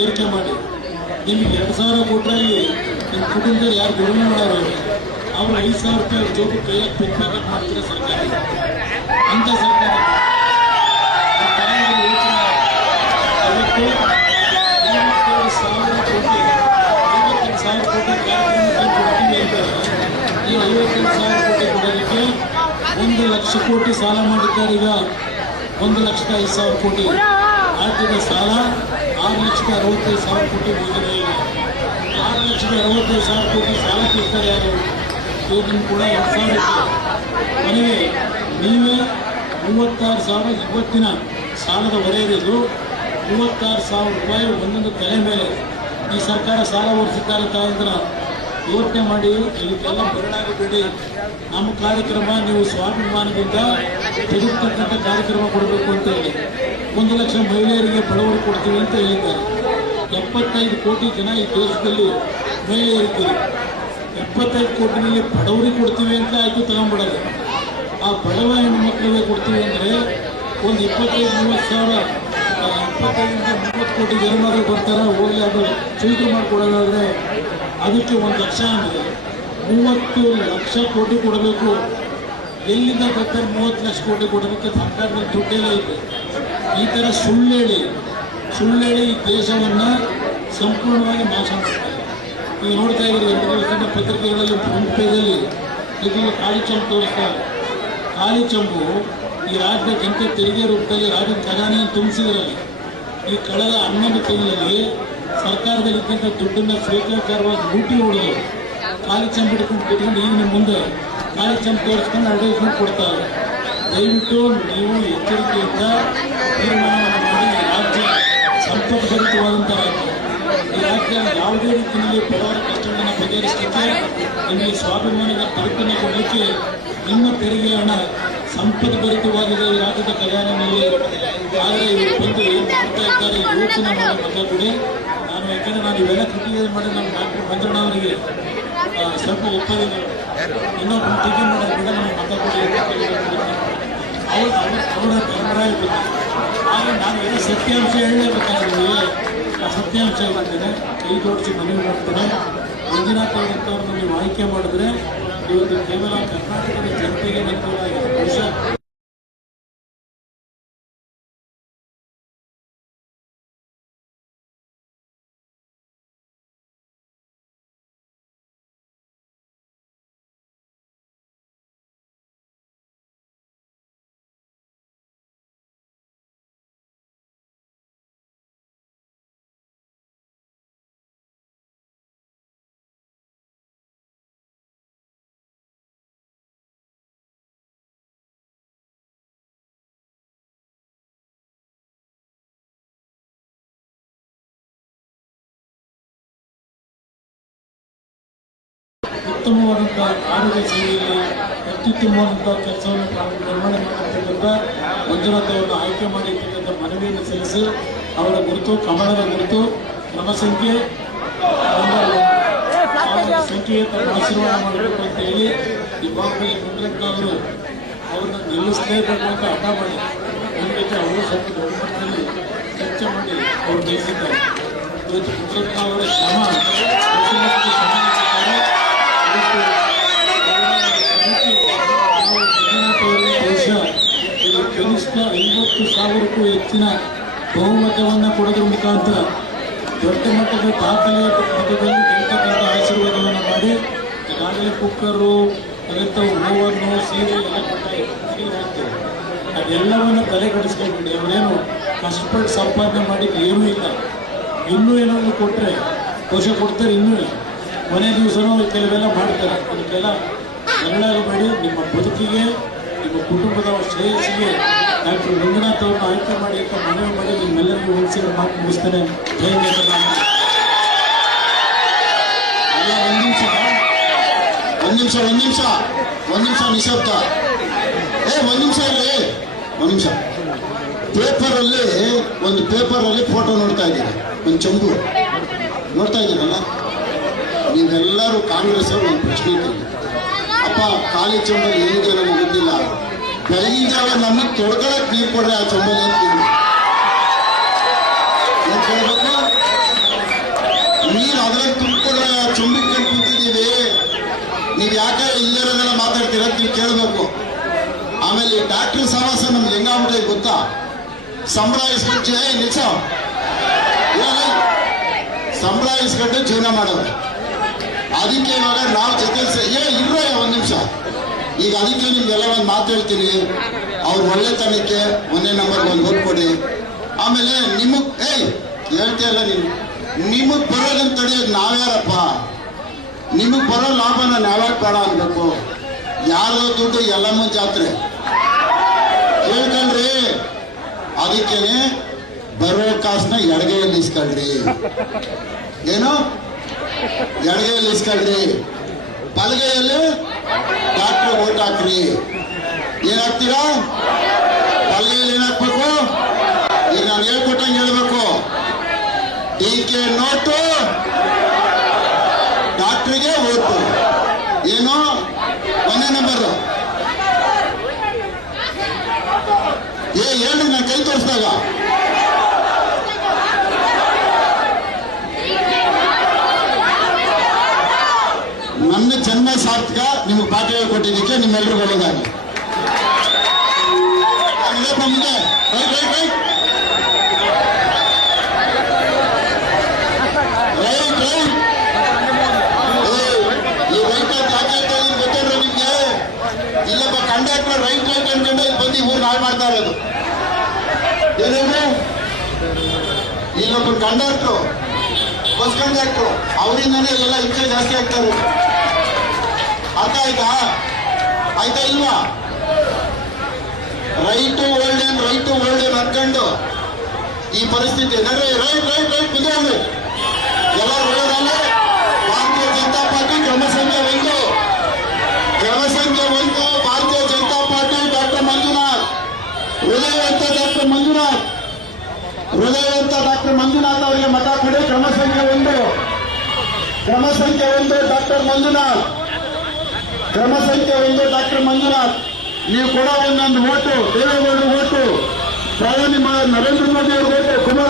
ಏರಿಕೆ ಮಾಡಿ ನಿಮಗೆ 2,000 ಕೊಟ್ಟರಲ್ಲಿ ನಿಮ್ಮ ಕುಟುಂಬದಲ್ಲಿ ಯಾರು ದುಡಿಮೆ ಮಾಡೋರು ಅವರು 5,000 ರೂಪಾಯಿ ಜೋಬು ಕೈಯಾಗಿ ಪಿಕ್ ಪ್ಯಾಕೆಟ್ ಮಾಡ್ತಾರೆ ಸರ್ಕಾರ ಅಂತ ಸರ್ಕಾರ ಇವತ್ತು 52,000 ಕೋಟಿ 52,000 ಕೋಟಿ ಕಾರ್ಯಕ್ರಮಕ್ಕೆ ಕೊಡ್ತೀವಿ ಅಂತ ಈ 52,000 ಕೋಟಿ ಕೊಡೋದಕ್ಕೆ 1 ಲಕ್ಷ ಕೋಟಿ ಸಾಲ ಮಾಡಿದ್ದಾರೆ. ಈಗ 1,05,000 ಕೋಟಿ ಆರ್ಥಿಕ ಸಾಲ 6,65,000 ಕೋಟಿ ಹೋಗಿದೆ. 6,65,000 ಕೋಟಿ ಸಾಲ ತೀರ್ತಾರೆ ಯಾರು ಇವತ್ತಿನ ಕೂಡ 2,000 ಮನೆಗೆ ನೀವೇ 36,000 ಇವತ್ತಿನ ಸಾಲದ ಹೊರೆ ಇರೋದು 36,000 ರೂಪಾಯಿ ಒಂದೊಂದು ತಲೆ ಮೇಲೆ ಈ ಸರ್ಕಾರ ಸಾಲ ಹೊರಿಸಿದ್ದಾರೆ ತಾಯಂದ್ರ ಯೋಚನೆ ಮಾಡಿ ಇದಕ್ಕೆಲ್ಲ ಬರಲಾಗಬೇಡಿ. ನಮ್ಮ ಕಾರ್ಯಕ್ರಮ ನೀವು ಸ್ವಾಭಿಮಾನದಿಂದ ತೆಗೆದುಕೊಂಡಂಥ ಕಾರ್ಯಕ್ರಮ ಕೊಡಬೇಕು ಅಂತ ಹೇಳಿ 1 ಲಕ್ಷ ಮಹಿಳೆಯರಿಗೆ ಬಡವರು ಕೊಡ್ತೀವಿ ಅಂತ ಹೇಳಿದ್ದಾರೆ. 75 ಕೋಟಿ ಜನ ಈ ದೇಶದಲ್ಲಿ ಮಹಿಳೆಯರಿದ್ದೀರಿ. 75 ಕೋಟಿನಲ್ಲಿ ಬಡವರಿಗೆ ಕೊಡ್ತೀವಿ ಅಂತ ಆಯಿತು ತಗೊಂಡ್ಬಿಡೋದು. ಆ ಬಡವ ಹೆಣ್ಣು ಮಕ್ಕಳಿಗೆ ಕೊಡ್ತೀವಿ ಅಂದರೆ ಒಂದು 25-30 ಸಾವಿರ 25-30 ಕೋಟಿ ಜನರು ಬರ್ತಾರೆ. ಹೋಗಿ ಅದು ಚೀಟಿ ಮಾಡಿಕೊಡೋದಾದರೆ ಅದಕ್ಕೆ 1 ಲಕ್ಷ ಅಂದರೆ 30 ಲಕ್ಷ ಕೋಟಿ ಕೊಡಬೇಕು. ಎಲ್ಲಿಂದ ಬರ್ತಾರೆ 30 ಲಕ್ಷ ಕೋಟಿ ಕೊಡೋದಕ್ಕೆ ಸರ್ಕಾರದಲ್ಲಿ ದುಡ್ಡೆಲ್ಲ ಐತೆ. ಈ ಥರ ಸುಳ್ಳೇಳಿ ಈ ದೇಶವನ್ನು ಸಂಪೂರ್ಣವಾಗಿ ನಾಶ ಮಾಡ್ತಾರೆ. ಈಗ ನೋಡ್ತಾ ಇದ್ದೀರಿ 2 ದಿವಸದ ಪತ್ರಿಕೆಗಳಲ್ಲಿ ಫ್ರಂಟ್ ಪೇಜಲ್ಲಿ ಇದನ್ನು ಖಾಲಿ ಚಂಬು ತೋರಿಸ್ತಾರೆ. ಖಾಲಿ ಚಂಬು ಈ ರಾಜ್ಯದ ಜನತೆ ತೆರಿಗೆ ರೂಪದಲ್ಲಿ ರಾಜ್ಯದ ಖಜಾನೆಯನ್ನು ತುಂಬಿಸಿದ್ರಲ್ಲಿ ಈ ಕಳೆದ 11 ತಿಂಗಳಲ್ಲಿ ಸರ್ಕಾರದಲ್ಲಿದ್ದಂಥ ದುಡ್ಡನ್ನು ಸ್ವೇಚ್ಛಾಚಾರವಾಗಿ ಲೂಟಿ ಹೊಡೆದು ಖಾಲಿ ಚಂಬು ಹಿಡ್ಕೊಂಡು ಈಗ ನಿಮ್ಮ ಮುಂದೆ ಖಾಲಿ ಚಂಬು ತೋರಿಸ್ಕೊಂಡು ಅಡ್ವರ್ಟೈಸ್ಮೆಂಟ್ ಕೊಡ್ತಾರೆ. ದಯವಿಟ್ಟು ನೀವು ಎಚ್ಚರಿಕೆಯಿಂದ ತೀರ್ಮಾನವನ್ನು ಮಾಡಿ ಈ ರಾಜ್ಯ ಸಂಪದ್ಭರಿತವಾದಂಥ ರಾಜ್ಯ. ಈ ರಾಜ್ಯ ಯಾವುದೇ ರೀತಿಯಲ್ಲಿ ಬಡವರ ಕಷ್ಟಗಳನ್ನು ಬಗೆಹರಿಸಲಿಕ್ಕೆ ನಿಮಗೆ ಸ್ವಾಭಿಮಾನದ ಬದುಕನ್ನು ಕೊಡಲಿಕ್ಕೆ ನಿಮ್ಮ ತೆರಿಗೆ ಹಣ ಸಂಪದ್ಭರಿತವಾಗಿದೆ ಈ ರಾಜ್ಯದ ಖಜಾನೆಯಲ್ಲಿ. ಆದರೆ ಇವರು ಬಂದು ಏನು ಮಾಡ್ತಾ ಇದ್ದಾರೆ ಯೋಚನೆ ಮಾಡಿ ಮತ ಕೊಡಿ. ಯಾಕಂದರೆ ನಾನು ಇವೆಲ್ಲ ಕ್ರಿಟಿಸೈಸ್ ಮಾಡಿ ನಮ್ಮ ಡಾಕ್ಟರ್ ಮಂಜಣ್ಣ ಅವರಿಗೆ ಸ್ವಲ್ಪ ಒಪ್ಪೋದಿಲ್ಲ. ಇನ್ನೊಬ್ಬರು ಟೀಕೆ ಮಾಡೋದು ಕೂಡ ನಮ್ಮ ಮತ ಕೊಡಿ ಅವರ ಅಭಿಪ್ರಾಯ ಗೊತ್ತಿಲ್ಲ. ಆದರೆ ನಾನು ಏನೋ ಸತ್ಯಾಂಶ ಹೇಳಲೇಬೇಕಾದ್ರೆ ಆ ಸತ್ಯಾಂಶ ಹೇಳ್ತೇನೆ. ಕೈ ಜೋಡಿಸಿ ಮನವಿ ಮಾಡ್ತೇನೆ. ಮಂಜುನಾಥ್ ಅವರಂಥವ್ರನ್ನ ನೀವು ಆಯ್ಕೆ ಮಾಡಿದ್ರೆ ಇವತ್ತು ಕೇವಲ ಕರ್ನಾಟಕದ ಜನತೆಗೆ ಅನುಕೂಲವಾಗಿದೆ. ಬಹುಶಃ ಉತ್ತಮವಾದಂಥ ಆರೋಗ್ಯ ಸೇವೆಯಲ್ಲಿ ಅತ್ಯುತ್ತಮವಾದಂಥ ಕೆಲಸವನ್ನು ನಿರ್ವಹಣೆ ಮಾಡಿರ್ತಕ್ಕಂಥ ಮಂಜುನಾಥ್ ಅವರನ್ನು ಆಯ್ಕೆ ಮಾಡಿರ್ತಕ್ಕಂಥ ಮನವಿಯನ್ನು ಸಲ್ಲಿಸಿ ಅವರ ಗುರುತು ಕಮಲದ ಗುರುತು ಕ್ರಮ ಸಂಖ್ಯೆ ತಮ್ಮ ಆಶೀರ್ವಾದ ಮಾಡಬೇಕು ಅಂತ ಹೇಳಿ ಈ ಭಾಗದಲ್ಲಿ ಮುದ್ರಕ್ಕ ಅವರು ಅವ್ರನ್ನ ನಿಲ್ಲಿಸಲೇಬೇಕು ಅಂತ ಹಠ ಮಾಡಿ ನನ್ನ ಜೊತೆ ಅವರು ಸ್ವಲ್ಪ ದೊಡ್ಡ ಮಟ್ಟದಲ್ಲಿ ಚರ್ಚೆ ಮಾಡಿ ಅವರು ನಿಲ್ಲಿಸಿದ್ದಾರೆ. ಇವತ್ತು ಮುದ್ರಕ್ಕ ಅವರ ಶ್ರಮ ಕನಿಷ್ಠ 50,000ಕ್ಕೂ ಹೆಚ್ಚಿನ ಬಹುಮತವನ್ನು ಕೊಡೋದ್ರ ಮುಖಾಂತರ ದೊಡ್ಡ ಮಟ್ಟದ ದಾಖಲೆಯ ಮಟ್ಟದಲ್ಲಿ ಗೆಲ್ತಕ್ಕಂಥ ಆಶೀರ್ವಾದವನ್ನು ಮಾಡಿ ಈಗಾಗಲೇ ಕುಕ್ಕರು ಅದೆಂಥವು ಓವನ್ನು ಸೀರೆ ಎಲ್ಲ ಕೊಟ್ಟಿರ್ತೇವೆ. ಅದೆಲ್ಲವನ್ನು ತಲೆಗಡಿಸ್ಕೊಂಡ್ಬಿಡಿ. ಅವರೇನು ಕಷ್ಟಪಟ್ಟು ಸಂಪಾದನೆ ಮಾಡಿದ್ದು ಏನೂ ಇಲ್ಲ. ಇನ್ನೂ ಏನಾದರೂ ಕೊಟ್ಟರೆ ಬಹುಶಃ ಕೊಡ್ತಾರೆ. ಇನ್ನೂ ಕೊನೆ ದಿವಸನೂ ಕೆಲವೆಲ್ಲ ಮಾಡ್ತಾರೆ. ಅದಕ್ಕೆಲ್ಲ ಮರಳಾಗಬೇಡಿ. ನಿಮ್ಮ ಬದುಕಿಗೆ ನಿಮ್ಮ ಕುಟುಂಬದ ಶ್ರೇಯಸ್ಸಿಗೆ ಡಾಕ್ಟರ್ ಮಂಜುನಾಥ್ ಅವರನ್ನು ಆಯ್ಕೆ ಮಾಡಿ ಅಂತ ಮನವಿ ಮಾಡಿ ನಿಮ್ಮೆಲ್ಲರಿಗೂ ಹೋಲಿಸಿದ ಮಾತು ಮುಗಿಸ್ತೇನೆ. ಜೈ ಒಂದು ನಿಮಿಷ ನಿಶಬ್ದ. ಒಂದು ನಿಮಿಷ ಇಲ್ಲಿ ಒಂದು ನಿಮಿಷ. ಪೇಪರಲ್ಲಿ ಫೋಟೋ ನೋಡ್ತಾ ಇದ್ದೀರಿ. ಒಂದು ಚಂಬು ನೋಡ್ತಾ ಇದ್ದೀರಲ್ಲ, ನೀವೆಲ್ಲರೂ ಕಾಂಗ್ರೆಸ್ ಅವರು ಒಂದು ಪ್ರಶ್ನೆ ಇದ್ದೀರಿ. ಅಪ್ಪ ಖಾಲಿ ಚಂಬಲ್ಲಿ ಏನಿದೆ ನಮಗೆ ಗೊತ್ತಿಲ್ಲ. ಬೆಳಗಿನ ಜಾವ ನಮಗೆ ತೊಡ್ಕೊಳಕ್ಕೆ ನೀರು ಕೊಡ್ರೆ ಆ ಚಂಬಲ್ಲಿ ಅಂತ ಕೇಳಬೇಕು. ಅದ್ರಲ್ಲಿ ತುಂಬಿಕೊಡ್ರೆ ಚುಂಬಿಕೊಂಡು ಕೂತಿದ್ದೀವಿ. ನೀವು ಯಾಕೆ ಇಲ್ಲಿರೋದೆಲ್ಲ ಮಾತಾಡ್ತೀರ ಅಂತ ನೀವು ಕೇಳಬೇಕು. ಆಮೇಲೆ ಈ ಡಾಕ್ಟರ್ ಸಹವಾಸ ನಮ್ಗೆ ಹೆಂಗಾಗ್ಬಿಟ್ಟೆ ಗೊತ್ತಾ? ಸಂಬಳ ಇಸ್ಕೊಂಡು ನಿಲ್ಸ ಸಂಬಳ ಇಸ್ಕೊಂಡು ಜೀವನ ಮಾಡೋದು. ಅದಕ್ಕೆ ಇವಾಗ ನಾವು ಜೊತೆ ಇರೋ ಒಂದು ನಿಮಿಷ. ಈಗ ಅದಕ್ಕೆ ನಿಮ್ಗೆಲ್ಲ ಒಂದು ಮಾತು ಹೇಳ್ತೀನಿ. ಅವ್ರ ಒಳ್ಳೆತನಕ್ಕೆ 1ನೇ ನಂಬರ್ ಒಂದು ಓಟ್ ಕೊಡಿ. ಆಮೇಲೆ ನಿಮಗ್ ಹೇಳ್ತೀಯಲ್ಲ ನೀನು, ನಿಮಗ್ ಬರೋದನ್ನ ತಡೆಯೋದು ನಾವ್ಯಾರಪ್ಪ? ನಿಮಗ್ ಬರೋ ಲಾಭನ ನಾವ್ಯಾಕೆ ಬೇಡ ಅನ್ಬೇಕು? ಯಾರ್ದೋ ದುಡ್ಡು ಎಲ್ಲಮ್ಮ ಜಾತ್ರೆ ಹೇಳ್ಕೊಳ್ರಿ. ಅದಕ್ಕೇನೆ ಬರೋ ಕಾಸನ್ನ ಎಡಗೈಯಲ್ಲಿ ಇಸ್ಕೊಳ್ರಿ. ಏನು ಎಡಗೈಯಲ್ಲಿ ಇಸ್ಕೊಳ್ರಿ, ಬಲಗೈಯಲ್ಲಿ ಡಾಕ್ಟರ್ ಓಟ್ ಹಾಕ್ರಿ. ಏನಾಗ್ತೀರಾ? ಬಲಗೈಯಲ್ಲಿ ಏನಾಗ್ಬೇಕು? ಈಗ ನಾನು ಹೇಳ್ಕೊಟ್ಟಂಗೆ ಹೇಳ್ಬೇಕು. DK ನೋಟು, ಡಾಕ್ಟ್ರಿಗೆ ಓಟು. ಏನು 1ನೇ ನಂಬರ್ ಹೇಳ್ರಿ, ನಾನು ಕೈ ತೋರಿಸಿದಾಗ ನನ್ನ ಜನ್ಮ ಸಾರ್ಥಕ. ನಿಮಗೆ ಪಾಠ ಹೇಳ್ಕೊಟ್ಟಿದ್ದಕ್ಕೆ ನಿಮ್ಮೆಲ್ಲರಿಗೂ ಒಳ್ಳೆದಾಗಲಿ. ಮುಂದೆ right right right right right. ಈ ರೈಟ್ ಅಂತ ಯಾಕೆ ಹೇಳ್ತಾ ಇದ್ದೀನಿ ಗೊತ್ತೇನ್ರ ನಿಮ್ಗೆ? ಇಲ್ಲಪ್ಪ ಕಂಡಕ್ಟರ್ ರೈಟ್ ರೈಟ್ ಅನ್ಕೊಂಡೆ ಇಲ್ಲಿ ಬಂದು ಊರು ಹಾಳು ಮಾಡ್ತಾ ಇರೋದು. ಏನೇನು ಇಲ್ಲೊಬ್ಬ ಕಂಡಕ್ಟ್ರು, ಬಸ್ ಕಂಡಕ್ಟ್ರು, ಅವರಿಂದನೇ ಎಲ್ಲ ಹಿಂಸೆ ಜಾಸ್ತಿ ಆಗ್ತಾ ಇರೋದು. ಅರ್ಥ ಆಯ್ತಾ? ಆಯ್ತಾ ಇಲ್ವಾ? ರೈಟು ಓಲ್ಡನ್ ಅನ್ಕೊಂಡು ಈ ಪರಿಸ್ಥಿತಿ. ರೈಟ್ ರೈಟ್ ರೈಟ್ ಮುಂದೆ ಹೋಗ್ರಿ. ಎಲ್ಲ ಒಳ್ಳೆದಲ್ಲ. ಭಾರತೀಯ ಜನತಾ ಪಾರ್ಟಿ ಕ್ರಮಸಂಖ್ಯೆ 1, ಕ್ರಮಸಂಖ್ಯೆ 1 ಭಾರತೀಯ ಜನತಾ ಪಾರ್ಟಿ. ಡಾಕ್ಟರ್ ಮಂಜುನಾಥ್, ಹೃದಯವಂತ ಡಾಕ್ಟರ್ ಮಂಜುನಾಥ್, ಹೃದಯವಂತ ಡಾಕ್ಟರ್ ಮಂಜುನಾಥ್ ಅವರಿಗೆ ಮತ ಕೊಡಿ. ಕ್ರಮಸಂಖ್ಯೆ 1, ಕ್ರಮಸಂಖ್ಯೆ 1 ಡಾಕ್ಟರ್ ಮಂಜುನಾಥ್, ಕ್ರಮಸಂಖ್ಯೆ 1 ಡಾಕ್ಟರ್ ಮಂಜುನಾಥ್. ನೀವು ಕೊಡೋ ಒಂದೊಂದು ಓಟು ದೇವೇಗೌಡರು ಓಟು, ಪ್ರಧಾನಿ ನರೇಂದ್ರ ಮೋದಿ ಅವರು ಓಟು, ಕುಮಾರ